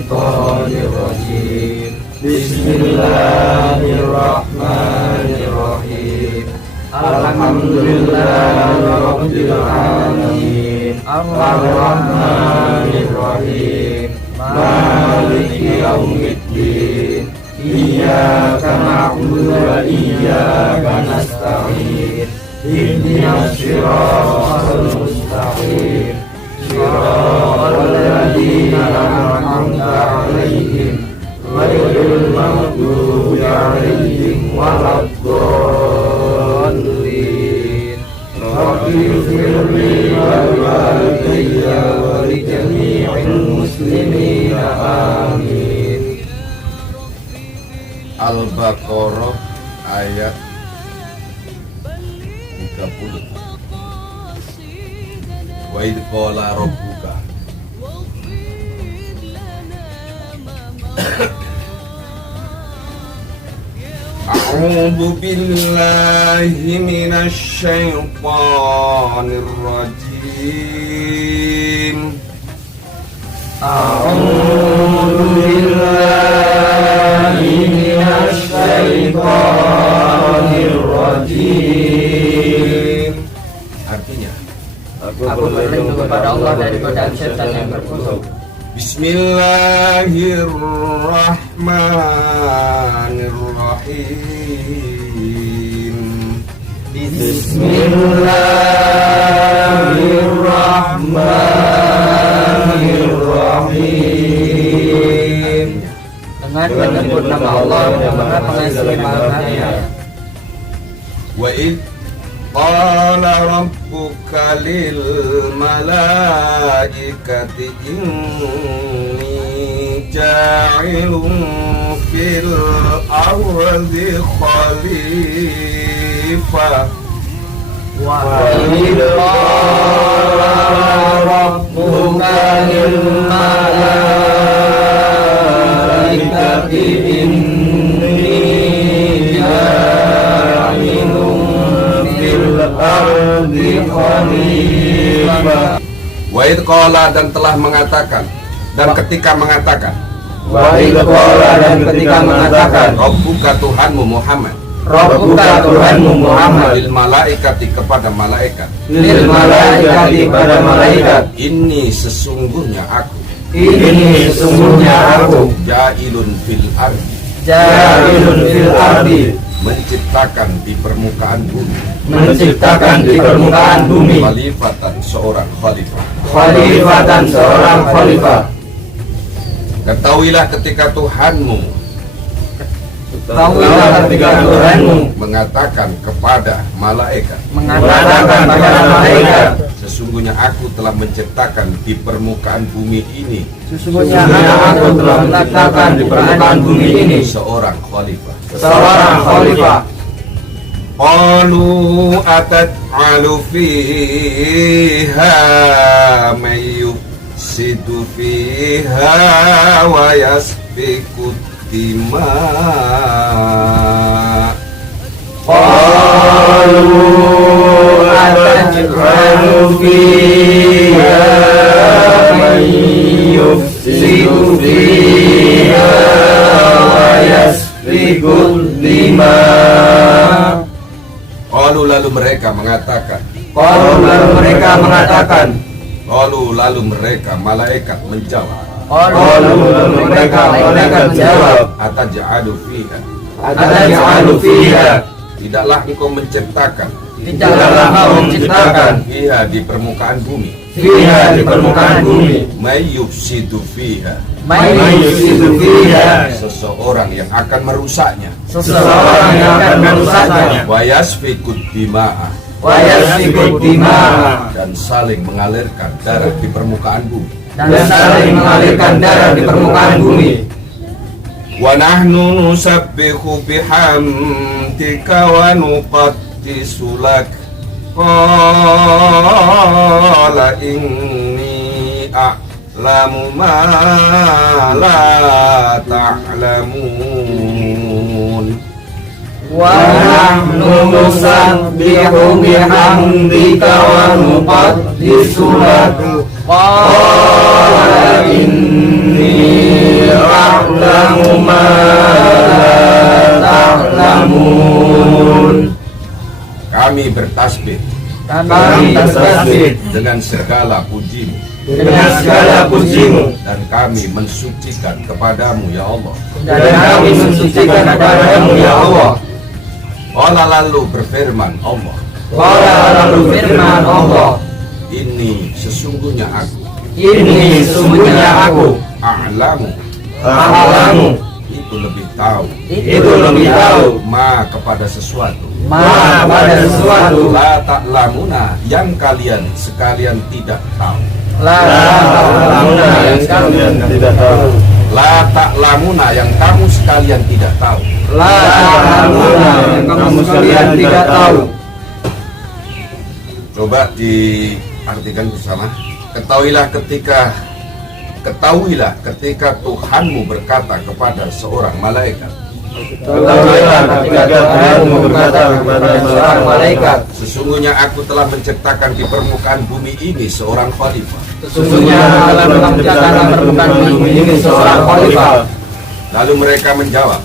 الشيطان الرجيم بسم الله الرحمن الرحيم الحمد لله رب العالمين الرحمن الرحيم مالك يوم الدين إياك نعبد وإياك نستعين اهدنا الصراط المستقيم صراط الذين أنعمت عليهم غير المغضوب عليهم ولا الضالين رب اغفر لي ولوالدي ولجميع المسلمين آمين. Al-Baqarah ayat 30. Wa idh qala rabbuka A'udzu billahi minasy syaithanir rajim. A'udzu billahi minasy syaithanir rajim. Artinya, aku berlindung kepada Allah dari godaan setan yang terkutuk. Bismillahirrahmanirrahim. Bismillahirrahmanirrahim. Dengan menyebut nama Allah yang Maha Pengasih Maha Penyayang. Wa id qala rabbuka lil malaikati inni ja'ilun fil ardi khalifah. Wa id qala rabbuka lil malaikati inni ja'ilun fil ardi khalifah. Wa id qala, dan telah mengatakan, dan ketika mengatakan, Wa id qala, dan ketika mengatakan, Rabbuka Tuhanmu Muhammad, Rabbuka Tuhanmu Muhammad, lil malaikati kepada malaikat, lil malaikati pada malaikat, ini sesungguhnya aku, ini sesungguhnya aku, ja'ilun fil ardi, ja'ilun fil ardi, menciptakan di permukaan bumi, menciptakan di permukaan bumi, khalifatan seorang khalifah. khalifatan seorang khalifah. Ketahuilah ketika Tuhanmu Tahuilah ketika Tuhanmu mengatakan kepada malaikat, mengatakan kepada malaikat, sesungguhnya aku telah menciptakan di permukaan bumi ini sesungguhnya aku telah menciptakan di permukaan bumi ini seorang khalifah. seorang khalifah. Qalu atat'alu fiha may yufsidu fiha wa yasfiku dima. Qalu ataj'alu fiha man yufsidu fiha wa yasfiku dima. Qalu, lalu mereka mengatakan, Qalu lalu mereka malaikat menjawab, Mereka menjawab, Ataj'alu fiha, Ataj'alu fiha, tidaklah engkau menciptakan tidaklah kau menciptakan fiha di permukaan bumi, fiha di permukaan bumi, may yufsidu fiha, man yufsidu fiha, seseorang yang akan merusaknya, seseorang yang akan merusaknya, wa yasfiku dima'a, wa yasfiku dima'a, dan saling mengalirkan darah di permukaan bumi. dan saling mengalirkan darah di permukaan bumi. Wa nahnu nusabbihu bihamdika wa nuqaddisu lak. Qala inni a'lamu ma la ta'lamun. Wa nahnu nusabbihu bihamdika wa nuqaddisu lak. Qala inni a'lamu ma la ta'lamun. Kami bertasbih Kami bertasbih dengan segala pujimu, dengan segala pujimu, dan kami mensucikan kepadamu ya Allah. dan kami mensucikan kepadamu ya Allah. Allah lalu berfirman Allah, Qala lalu firman Allah, ini sesungguhnya aku ini sesungguhnya aku a'lamu, itu lebih tahu, itu lebih tahu ma kepada sesuatu, ma pada sesuatu la ta'lamuna yang kalian sekalian tidak tahu, la ta'lamuna yang kalian tidak tahu. la ta'lamuna yang kamu sekalian tidak tahu. la ta'lamuna yang kamu sekalian tidak tahu. Coba diartikan bersama. Ketahuilah ketika Tuhanmu berkata kepada seorang malaikat, Ketahuilah ketika Tuhanmu berkata kepada seorang malaikat, sesungguhnya aku telah menciptakan di permukaan bumi ini seorang khalifah. sesungguhnya Allah telah menciptakan permukaan bumi ini seorang khalifah. Lalu mereka menjawab,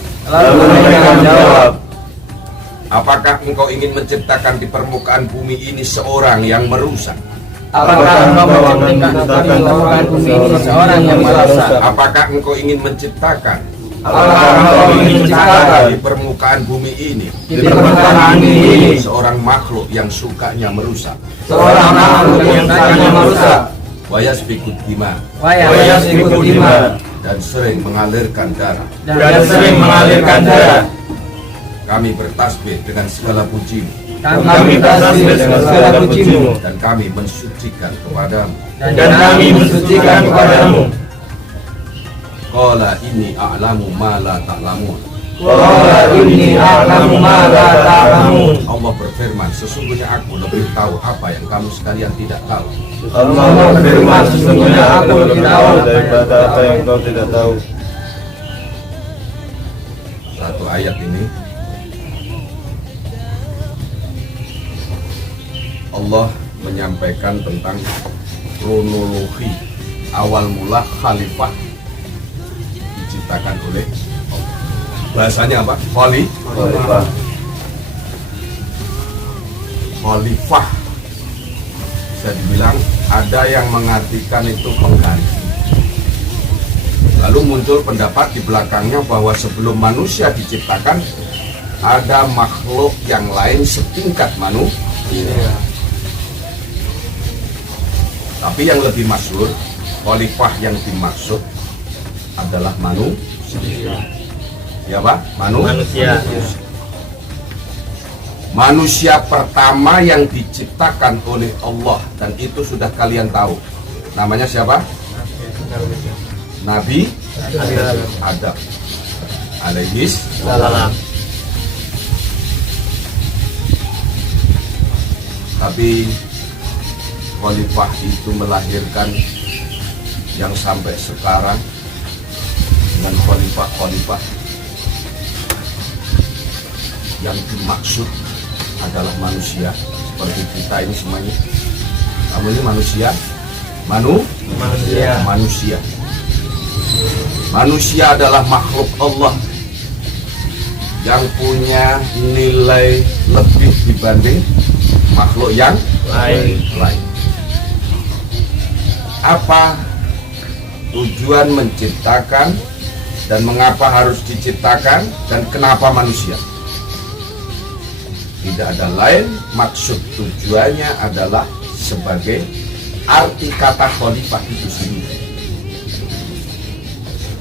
apakah engkau ingin menciptakan di permukaan bumi ini seorang yang merusak? Apakah engkau menciptakan di permukaan bumi ini seorang yang merusak? Apakah engkau ingin menciptakan Apakah engkau ingin menciptakan di permukaan bumi ini di permukaan bumi ini seorang makhluk yang sukanya merusak? seorang makhluk yang sukanya merusak, Wayasfikut dima, wayasfikul dima, dan sering mengalirkan darah. dan sering mengalirkan darah. Kami bertasbih dengan segala pujimu, Kami bertasbih dengan segala pujimu, dan kami mensucikan kepadamu. dan kami mensucikan kepadamu. Qala inni a'lamu ma la ta'lamun. Qala inni a'lamu ma la ta'lamun. Allah berfirman, sesungguhnya aku lebih tahu apa yang kamu sekalian tidak tahu. Allah berfirman, sesungguhnya aku lebih tahu daripada apa yang kau tidak tahu. Satu ayat ini Allah menyampaikan tentang kronologi awal mula khalifah diciptakan oleh Allah. Bahasanya apa? Khalifah. Bisa dibilang ada yang mengartikan itu pengganti. Lalu muncul pendapat di belakangnya bahwa sebelum manusia diciptakan ada makhluk yang lain setingkat manusia. Tapi yang lebih masyhur, khalifah yang dimaksud adalah manusia. Siapa? Manusia. Manusia pertama yang diciptakan oleh Allah, dan itu sudah kalian tahu. Namanya siapa? Nabi Adam alaihi salam. Tapi khalifah itu melahirkan yang sampai sekarang dengan khalifah yang dimaksud adalah manusia seperti kita ini semuanya. Kamu ini manusia, manusia adalah makhluk Allah yang punya nilai lebih dibanding makhluk yang lain. Apa tujuan menciptakan dan mengapa harus diciptakan dan kenapa manusia? Tidak ada lain, maksud tujuannya adalah sebagai arti kata khalifah itu sendiri.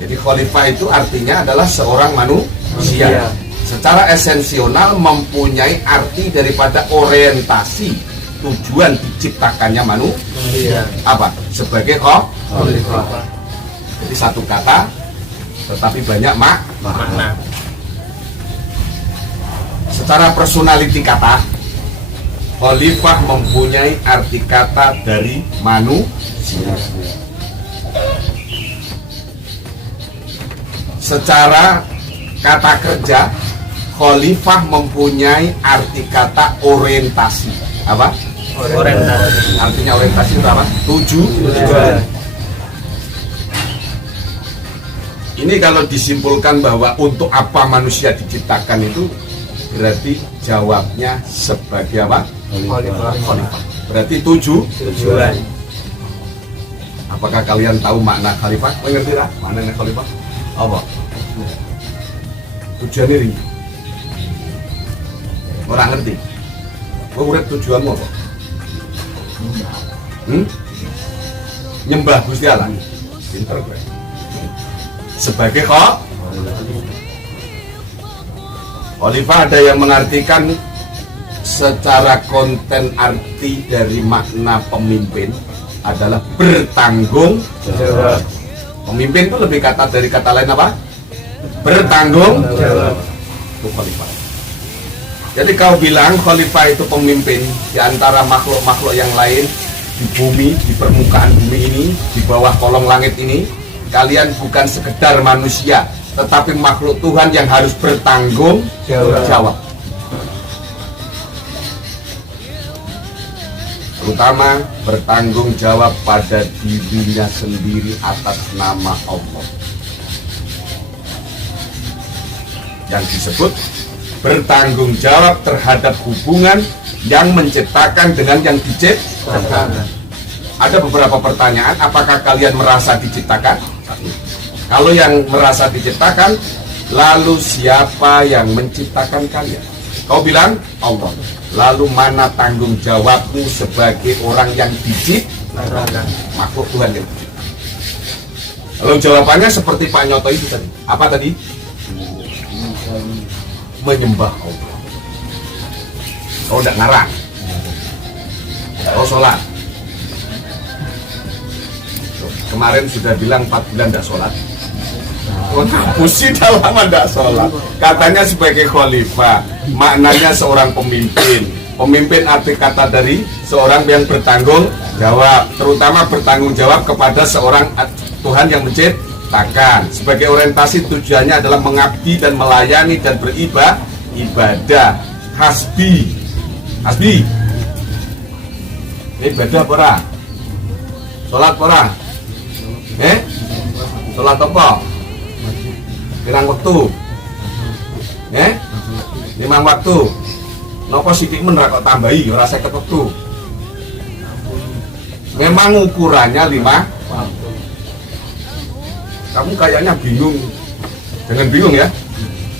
Jadi khalifah itu artinya adalah seorang manusia. Secara esensional mempunyai arti daripada orientasi tujuan diciptakannya manusia. Apa? Sebagai khalifah. Jadi satu kata tetapi banyak makna. Secara personality kata, khalifah mempunyai arti kata dari manusia. Secara kata kerja, khalifah mempunyai arti kata orientasi. Apa? Orientasi. Artinya orientasi itu apa? Tujuan. Ini kalau disimpulkan bahwa untuk apa manusia diciptakan itu berarti jawabnya sebagai apa? Khalifah. Berarti tujuan. Apakah kalian tahu makna khalifah? Mengerti lah makna khalifah? Apa? Tujuan ini. Orang ngerti. Kau urip tujuanmu apa? Nyembah Gusti Allah. Pinter gue. Sebagai khalifah ada yang mengartikan secara konten arti dari makna pemimpin adalah bertanggung jawab. Pemimpin itu lebih kata dari kata lain apa? Bertanggung jawab. Itu khalifah. Jadi kau bilang khalifah itu pemimpin di antara makhluk-makhluk yang lain di bumi, di permukaan bumi ini, di bawah kolong langit ini, kalian bukan sekedar manusia, tetapi makhluk Tuhan yang harus bertanggung jawab. Terutama bertanggung jawab pada dirinya sendiri atas nama Allah. Yang disebut bertanggung jawab terhadap hubungan yang menciptakan dengan yang diciptakan. Ada beberapa pertanyaan, apakah kalian merasa diciptakan? Kalau yang merasa diciptakan, lalu siapa yang menciptakan kalian? Kau bilang Allah. Lalu mana tanggung jawabmu sebagai orang yang diciptakan? Makhluk Tuhan yang diciptakan. Lalu jawabannya seperti Pak Nyoto itu tadi. Apa tadi? Menyembah Allah. Kau tidak ngarang. Kau sholat. Kemarin sudah bilang 4 bulan tidak sholat. Kau ngapusi dalam tidak sholat. Katanya sebagai khalifah. Maknanya seorang pemimpin. Pemimpin arti kata dari seorang yang bertanggung jawab. Terutama bertanggung jawab kepada seorang Tuhan yang menciptakan. Sebagai orientasi tujuannya adalah mengabdi dan melayani dan beribadah. Hasbi. Ibadah pora. Sholat pora. Sholat apa? Pirang waktu? 5 waktu. Napa sithik men ra kok tambahi ora 50 waktu. Memang ukurannya 5 waktu. Kamu kayaknya bingung. Jangan bingung ya.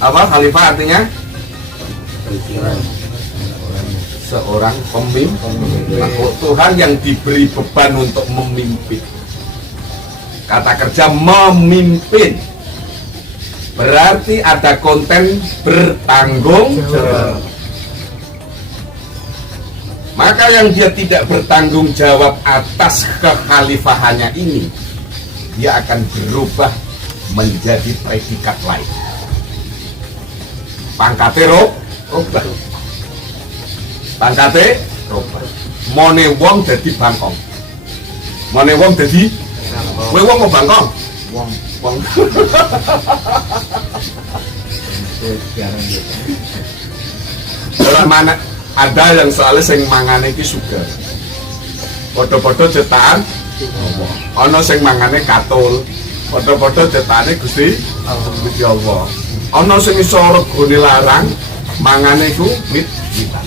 Apa khalifah artinya? Seorang pemimpin. Tuhan yang diberi beban untuk memimpin. Kata kerja memimpin berarti ada konten bertanggung jawab. Maka yang dia tidak bertanggung jawab atas kekhalifahannya ini, dia akan berubah menjadi predikat lain. Pangkate robah. Pangkate robah. Mone wong dadi bangkong. Mone wong dadi kowe wong apa bangkong? Wong. Ora mana ada yang soalnya sing mangane iki sugar. Padha-padha cetakan ana sing mangane katul. Padha-padha cetakane Gusti Allah. Ana sing iso regane larang mangane iku mit-mitan.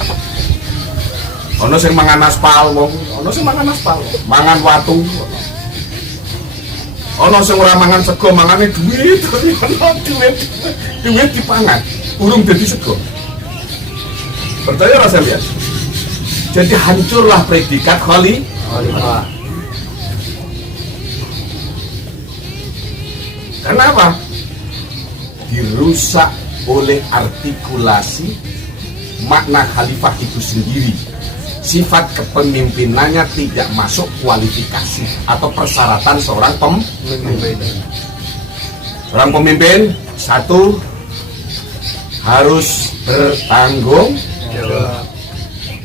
Ana sing mangan aspal wong, ana sing mangan aspal, mangan watu. Ana sing ora mangan sego, mangane duit. Ana duit dipangan, urung dadi sego. Percaya rasa lihat. Jadi hancurlah predikat khalifah. Kenapa? Dirusak oleh artikulasi makna khalifah itu sendiri. Sifat kepemimpinannya tidak masuk kualifikasi atau persyaratan seorang pemimpin. Seorang pemimpin, satu, harus bertanggung jawab.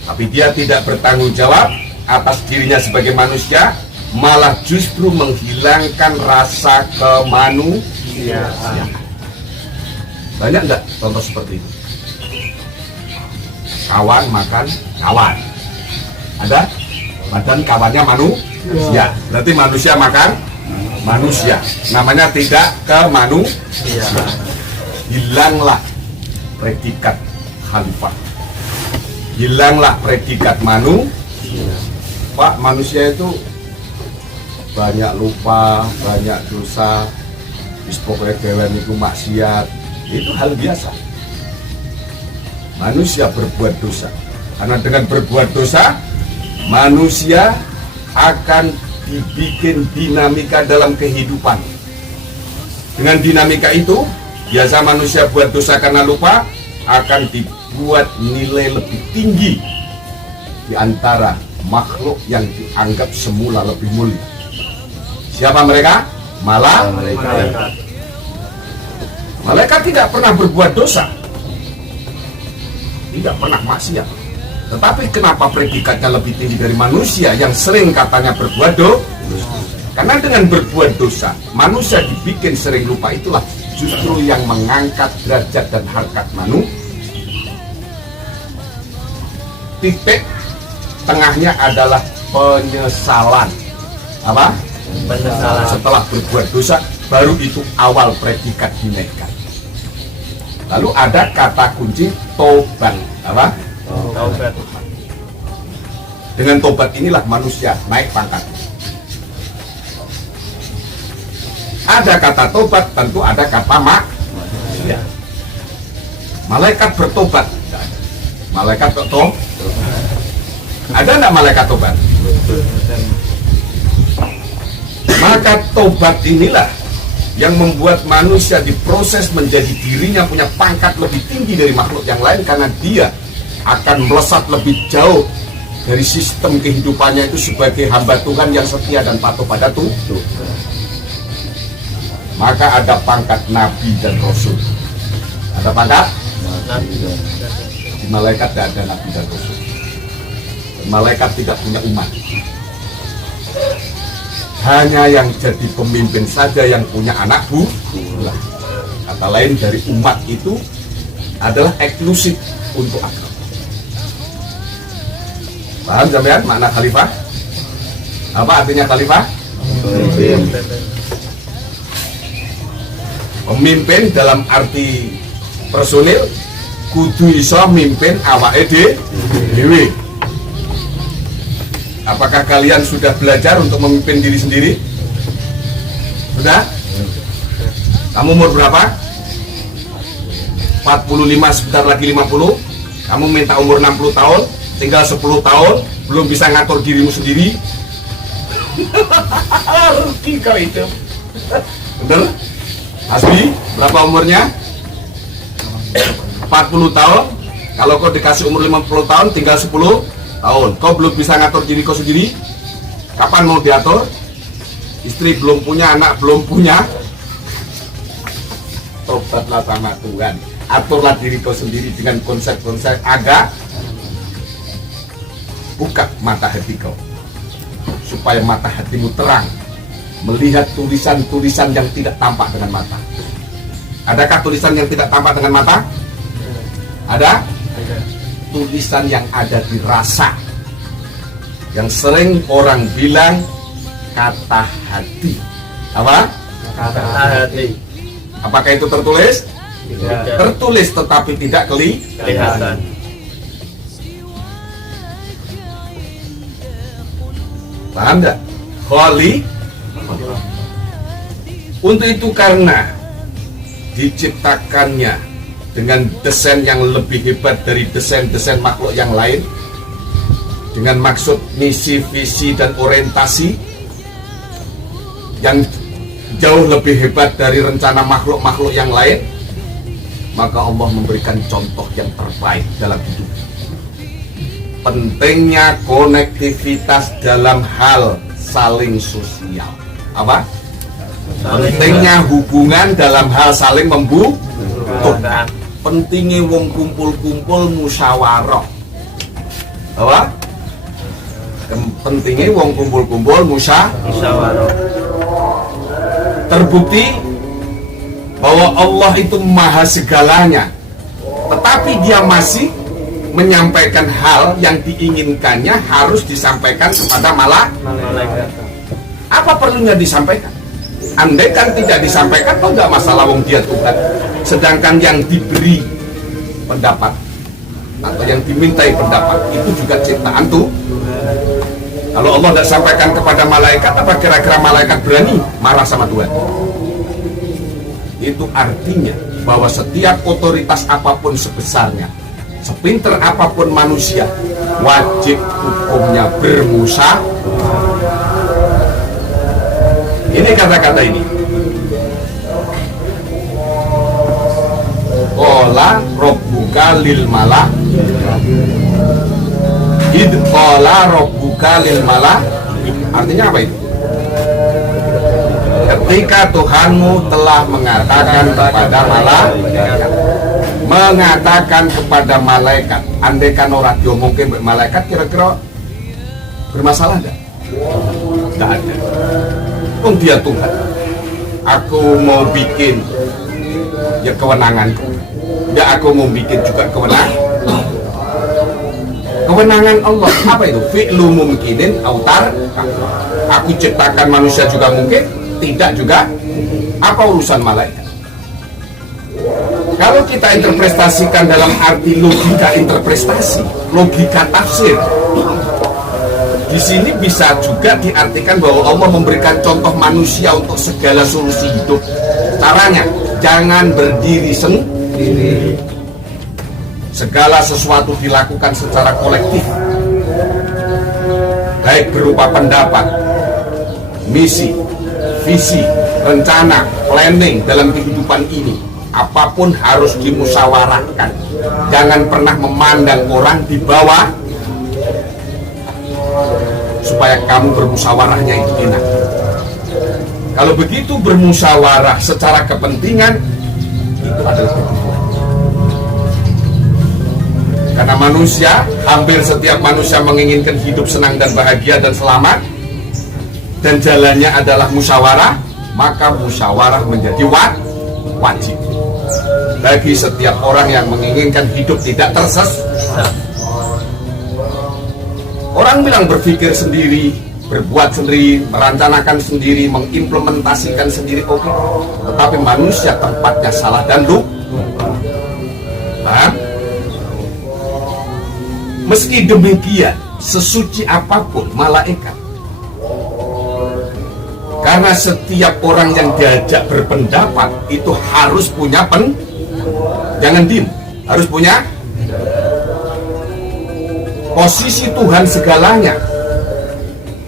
Tapi dia tidak bertanggung jawab atas dirinya sebagai manusia, malah justru menghilangkan rasa kemanusiaan. Banyak nggak contoh seperti itu? Kawan makan kawan. ada badan kawannya manusia. Berarti manusia makan manusia. Namanya tidak ke manusia. Hilanglah predikat khalifah. Hilanglah predikat Pak, manusia itu banyak lupa, banyak dosa, pokoknya dewan itu maksiat, itu hal biasa. Manusia berbuat dosa, karena dengan berbuat dosa manusia akan dibikin dinamika dalam kehidupan. Dengan dinamika itu, biasa manusia buat dosa karena lupa, akan dibuat nilai lebih tinggi di antara makhluk yang dianggap semula lebih mulia. Siapa mereka? Malaikat. Malaikat tidak pernah berbuat dosa, tidak pernah maksiat. Tetapi kenapa predikatnya lebih tinggi dari manusia yang sering katanya berbuat dosa? Karena dengan berbuat dosa, manusia dibikin sering lupa, itulah justru yang mengangkat derajat dan harkat manusia. Titik tengahnya adalah penyesalan. Apa? Penyesalan. Setelah berbuat dosa, baru itu awal predikat dinaikkan. Lalu ada kata kunci tobat. Apa? Tobat. Dengan tobat inilah manusia naik pangkat. Ada kata tobat, tentu ada kata maksiat. Malaikat bertobat. Malaikat bertobat. Ada enggak malaikat tobat? Maka tobat inilah yang membuat manusia diproses menjadi dirinya punya pangkat lebih tinggi dari makhluk yang lain, karena dia akan melesat lebih jauh dari sistem kehidupannya itu sebagai hamba Tuhan yang setia dan patuh pada Tuhan. Maka ada pangkat Nabi dan Rasul. Ada pangkat? Di malaikat tidak ada Nabi dan Rasul. Malaikat tidak punya umat. Hanya yang jadi pemimpin saja yang punya anak buah. Kata lain, dari umat itu adalah eksklusif untuk agama. Paham sampean makna khalifah? Apa artinya khalifah? Pemimpin dalam arti personil kudu iso mimpin awake dhewe. Apakah kalian sudah belajar untuk memimpin diri sendiri? Sudah? Kamu umur berapa? 45, sebentar lagi 50. Kamu minta umur 60 tahun, tinggal 10 tahun, belum bisa ngatur dirimu sendiri. Rugi kau itu. Bener? Hasbi, berapa umurnya? 40 tahun. Kalau kau dikasih umur 50 tahun, tinggal 10 tahun. Kau belum bisa ngatur diri kau sendiri. Kapan mau diatur? Istri belum punya, anak belum punya. Tobatlah sama Tuhan. Aturlah diri kau sendiri dengan konsep-konsep agak. Buka mata hati kau, supaya mata hatimu terang, melihat tulisan-tulisan yang tidak tampak dengan mata. Adakah tulisan yang tidak tampak dengan mata? Ada? Tulisan yang ada di rasa, yang sering orang bilang kata hati. Apa? Kata hati. Apakah itu tertulis? Tidak. Tertulis tetapi tidak kelihatan. Paham tidak? Kholi. Untuk itu karena diciptakannya dengan desain yang lebih hebat dari desain-desain makhluk yang lain, dengan maksud misi, visi, dan orientasi yang jauh lebih hebat dari rencana makhluk-makhluk yang lain, maka Allah memberikan contoh yang terbaik dalam hidup. Pentingnya konektivitas dalam hal saling sosial. Apa? Pentingnya hubungan dalam hal saling membutuhkan. Pentingnya wong kumpul-kumpul musyawarah. Apa? Pentingnya wong kumpul-kumpul musyawarah. Terbukti bahwa Allah itu maha segalanya, tetapi dia masih menyampaikan hal yang diinginkannya harus disampaikan kepada Malaikat. apa perlunya disampaikan? Andaikan tidak disampaikan, kok nggak masalah, wong dia Tuhan. Sedangkan yang diberi pendapat atau yang dimintai pendapat itu juga ciptaan tuh. Kalau Allah tidak sampaikan kepada malaikat, apa kira-kira malaikat berani marah sama Tuhan? Itu artinya bahwa setiap otoritas apapun sebesarnya, sepinter apapun manusia, wajib hukumnya bermusyawarah. Ini kata-kata ini. Qala rabbuka lil malak id qala rabbuka lil malak. Artinya apa itu? Ketika Tuhanmu telah mengatakan kepada malaikat, andaikan orang diomongin malaikat, kira-kira bermasalah enggak? Enggak ada. Oh dia Tuhan, aku mau bikin ya kewenanganku, ya aku mau bikin juga kewenangan Allah. Apa itu? Fi'lu mumkinin autar. Aku ciptakan manusia juga mungkin, tidak juga. Apa urusan malaikat? Kalau kita interpretasikan dalam arti logika interpretasi, logika tafsir, di sini bisa juga diartikan bahwa Allah memberikan contoh manusia untuk segala solusi hidup. Caranya, jangan berdiri sendiri. Segala sesuatu dilakukan secara kolektif, baik berupa pendapat, misi, visi, rencana, planning dalam kehidupan ini. Apapun harus dimusyawarahkan. Jangan pernah memandang orang di bawah, supaya kamu bermusyawarahnya itu enak. Kalau begitu bermusyawarah secara kepentingan, itu adalah ketipuan. Karena manusia, hampir setiap manusia menginginkan hidup senang dan bahagia dan selamat, dan jalannya adalah musyawarah, maka musyawarah menjadi wajib bagi setiap orang yang menginginkan hidup tidak tersesat. Orang bilang berpikir sendiri, berbuat sendiri, merencanakan sendiri, mengimplementasikan sendiri, oke. Tetapi manusia tempatnya salah dan lupa. Meski demikian, sesuci apapun malaikat, karena setiap orang yang diajak berpendapat itu harus punya jangan diem, harus punya posisi Tuhan segalanya.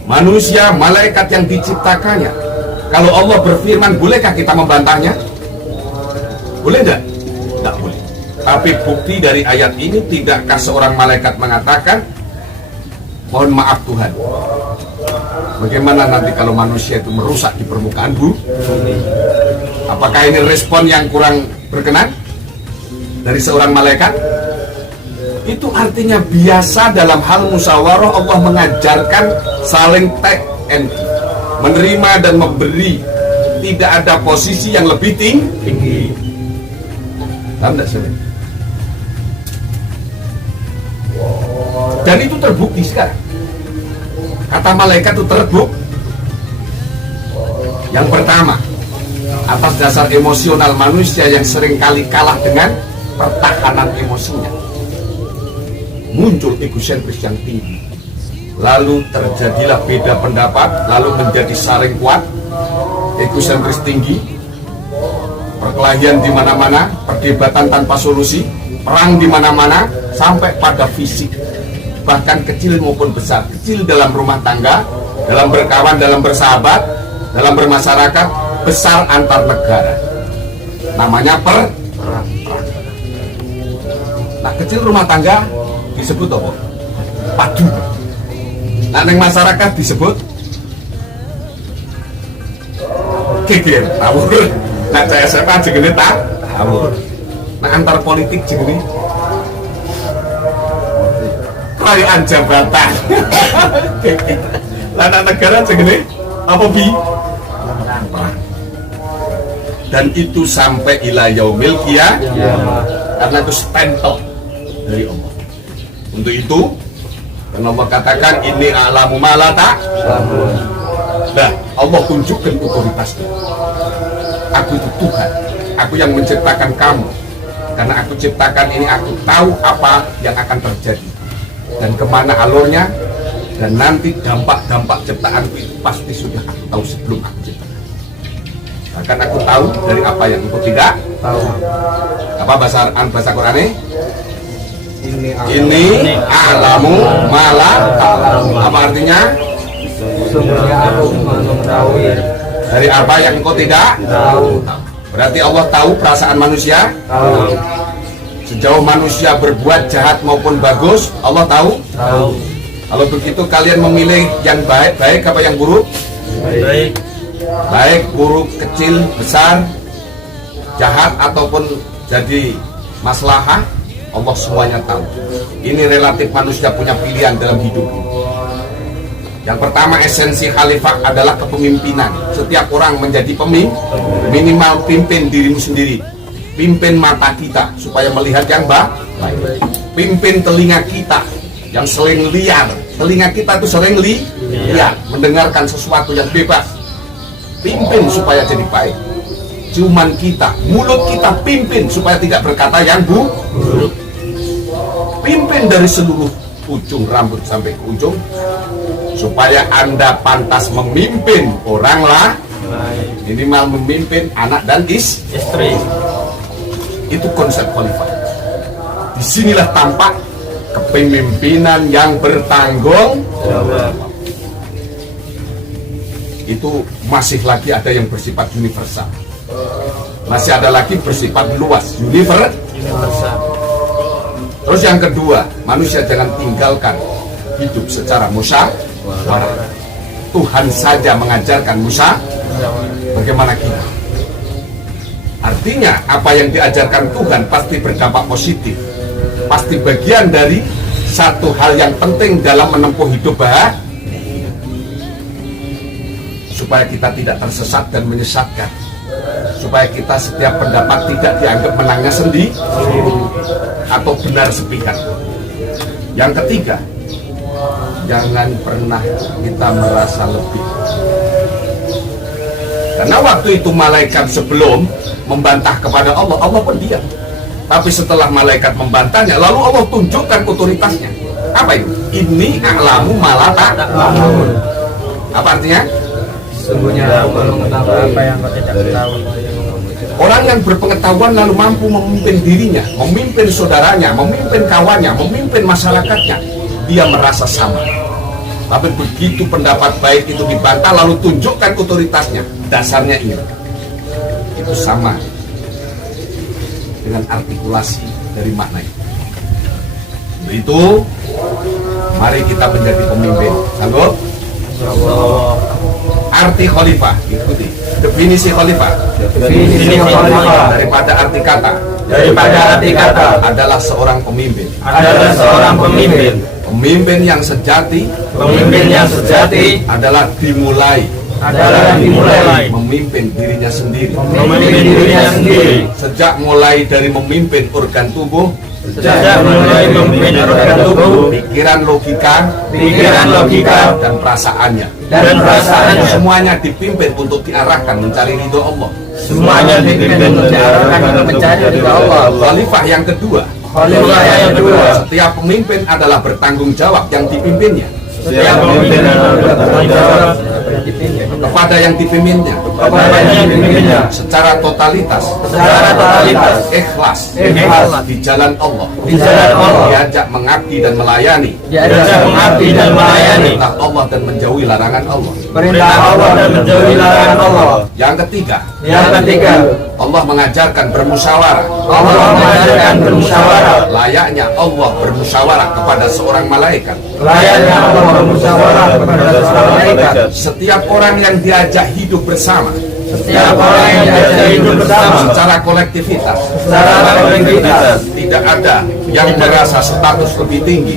Manusia, malaikat yang diciptakannya. Kalau Allah berfirman, bolehkah kita membantahnya? Boleh enggak? Enggak boleh. Tapi bukti dari ayat ini, tidakkah seorang malaikat mengatakan, mohon maaf Tuhan, bagaimana nanti kalau manusia itu merusak di permukaan bumi? Apakah ini respon yang kurang berkenan dari seorang malaikat? Itu artinya biasa dalam hal musyawarah Allah mengajarkan saling take and give, menerima dan memberi. Tidak ada posisi yang lebih tinggi. Paham tidak sih? Dan itu terbukti sekarang. Kata malaikat itu terbukti. Yang pertama, atas dasar emosional manusia yang seringkali kalah dengan pertahanan emosinya, muncul egosentris yang tinggi. Lalu terjadilah beda pendapat, lalu menjadi saling kuat, egosentris tinggi, perkelahian di mana-mana, perdebatan tanpa solusi, perang di mana-mana, sampai pada fisik, bahkan kecil maupun besar, kecil dalam rumah tangga, dalam berkawan, dalam bersahabat, dalam bermasyarakat, besar antar negara. Namanya perang. Nah, kecil rumah tangga disebut apa? Padu. Nah, yang masyarakat disebut geger, tawur. Nah, saya SMA jenenge tawur. Nah, antar politik jenenge kerajaan jabatan. Lah, negara jenenge apa bi? Dan itu sampai ila yaumil qiyamah, karena itu stempel dari Allah. Untuk itu, karena Allah katakan ini a'lamu ma la ta'lamun. Nah, Allah tunjukkan otoritasnya. Aku itu Tuhan, aku yang menciptakan kamu. Karena aku ciptakan ini, aku tahu apa yang akan terjadi dan kemana alurnya, dan nanti dampak-dampak ciptaanku itu pasti sudah aku tahu sebelum aku ciptakan. Bahkan aku tahu dari apa yang engkau tidak tahu. Apa bahasa Qur'annya? Ini a'lamu ma la ta'lamun. Apa artinya? Sungguhnya aku mengetahui Dari apa yang engkau tidak tahu. Berarti Allah tahu perasaan manusia. tahu Sejauh manusia berbuat jahat maupun bagus, Allah tahu. Kalau begitu kalian memilih yang baik apa yang buruk? Baik, buruk, kecil, besar, jahat ataupun jadi maslahah, Allah semuanya tahu. Ini relatif manusia punya pilihan dalam hidup. Yang pertama, esensi khalifah adalah kepemimpinan. Setiap orang menjadi pemimpin, minimal pimpin dirimu sendiri. Pimpin mata kita supaya melihat yang baik. Pimpin telinga kita yang sering liar. Telinga kita itu sering liar, mendengarkan sesuatu yang bebas. Pimpin supaya jadi baik. Cuman kita, mulut kita pimpin supaya tidak berkata yang buruk. Pimpin dari seluruh ujung rambut sampai ke ujung, supaya Anda pantas memimpin orang lah, minimal memimpin anak dan istri. Itu konsep khalifah. Disinilah tampak kepemimpinan yang bertanggung jawab. Itu masih lagi ada yang bersifat universal, masih ada lagi bersifat luas, universal. Terus yang kedua, manusia jangan tinggalkan hidup secara musyawarah. Tuhan saja mengajarkan musyawarah. Bagaimana kita? Artinya apa yang diajarkan Tuhan pasti berdampak positif, pasti bagian dari satu hal yang penting dalam menempuh hidup bahagia, supaya kita tidak tersesat dan menyesatkan, supaya kita setiap pendapat tidak dianggap menangnya sendiri atau benar sepihak. Yang ketiga, jangan pernah kita merasa lebih. Karena waktu itu malaikat sebelum membantah kepada Allah, Allah pun diam. Tapi setelah malaikat membantahnya, lalu Allah tunjukkan otoritasnya. Apa itu? Ini a'lamu ma la ta'lamun. Apa artinya? Sungguhnya aku mengetahui apa yang kau tidak tahu. Orang yang berpengetahuan lalu mampu memimpin dirinya, memimpin saudaranya, memimpin kawannya, memimpin masyarakatnya, dia merasa sama. Tapi begitu pendapat baik itu dibantah, lalu tunjukkan otoritasnya. Dasarnya ini, itu sama dengan artikulasi dari makna itu. Itu, mari kita menjadi pemimpin. Sanggup? Arti khalifah, ikuti. Definisi khalifah. Definisi khalifah Daripada arti kata adalah seorang pemimpin. Pemimpin yang sejati adalah dimulai memimpin dirinya sendiri. Sejak mulai dari memimpin organ tubuh, pikiran, logika, dan perasaannya. Semuanya dipimpin untuk diarahkan mencari ridho Allah. Khalifah yang kedua, setiap pemimpin adalah bertanggung jawab yang dipimpinnya. Kepada yang dipimpinnya, secara totalitas, ikhlas di jalan Allah, diajak mengabdi dan melayani perintah Allah dan menjauhi larangan Allah. Yang ketiga, Allah mengajarkan bermusyawarah. Layaknya Allah bermusyawarah kepada seorang malaikat. Setiap orang yang diajak hidup bersama, secara kolektivitas, tidak ada yang merasa status lebih tinggi,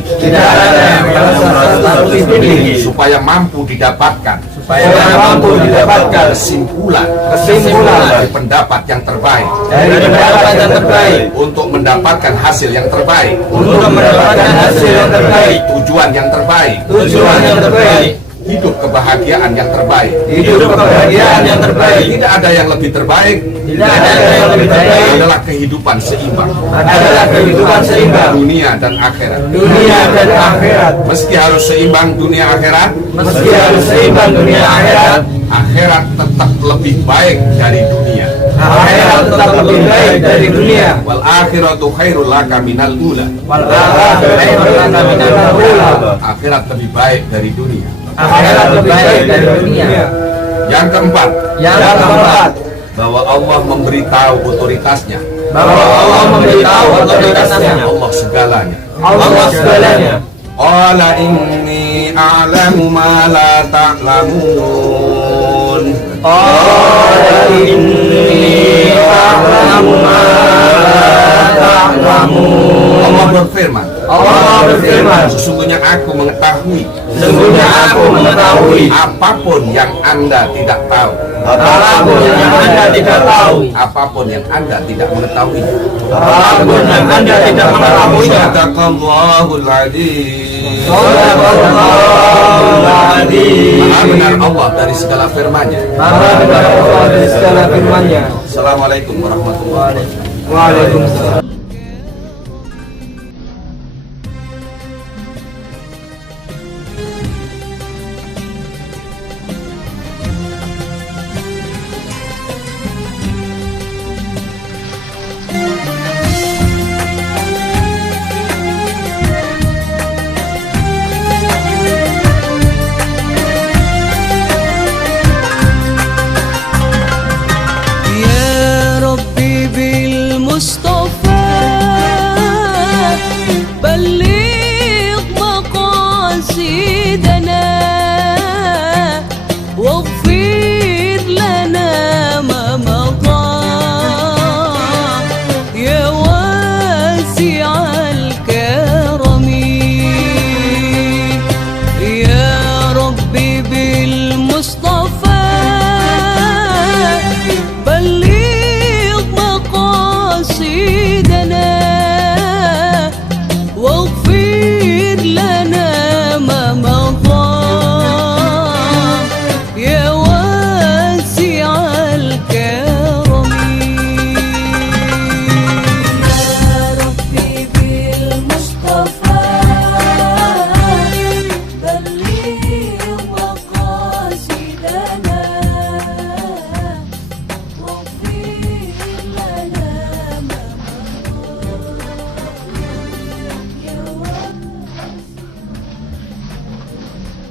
supaya mampu didapatkan supaya mampu didapatkan kesimpulan kesimpulan dari pendapat yang terbaik dari pendapat yang terbaik untuk mendapatkan hasil yang terbaik, untuk mendapatkan hasil yang terbaik, tujuan yang terbaik, tujuan yang terbaik, hidup kebahagiaan yang terbaik. hidup kebahagiaan yang terbaik. Tidak ada yang lebih terbaik Tidak ada yang lebih terbaik adalah kehidupan seimbang adalah kehidupan seimbang dunia dan akhirat. dunia dan akhirat. Meski harus seimbang dunia akhirat, Meski harus seimbang dunia akhirat, akhirat tetap lebih baik dari dunia. akhirat tetap lebih baik dari dunia. Wal akhiratu khairul laka minal ula. Wal akhiratu khairul laka minal ula. Akhirat lebih baik dari dunia. Akhirat lebih baik dari dunia. Yang keempat, Yang keempat, bahwa Allah memberitahu otoritasnya, bahwa Allah memberitahu otoritasnya, Allah segalanya. Allah segalanya. Qala inni a'lamu ma la ta'lamun. Qala inni a'lamu ma la ta'lamun. Allah berfirman, Allah berfirman, sesungguhnya aku mengetahui sesungguhnya aku mengetahui apapun yang Anda tidak tahu. apapun yang Anda tidak tahu, Apapun yang Anda tidak mengetahui. apapun yang Anda tidak mengetahuinya. Sadaqallahul adzim. Shadaqallahul adzim. Maha benar Allah dari segala firman-Nya. Maha benar Allah dari segala firman-Nya. Assalamualaikum warahmatullahi wabarakatuh. Waalaikumsalam.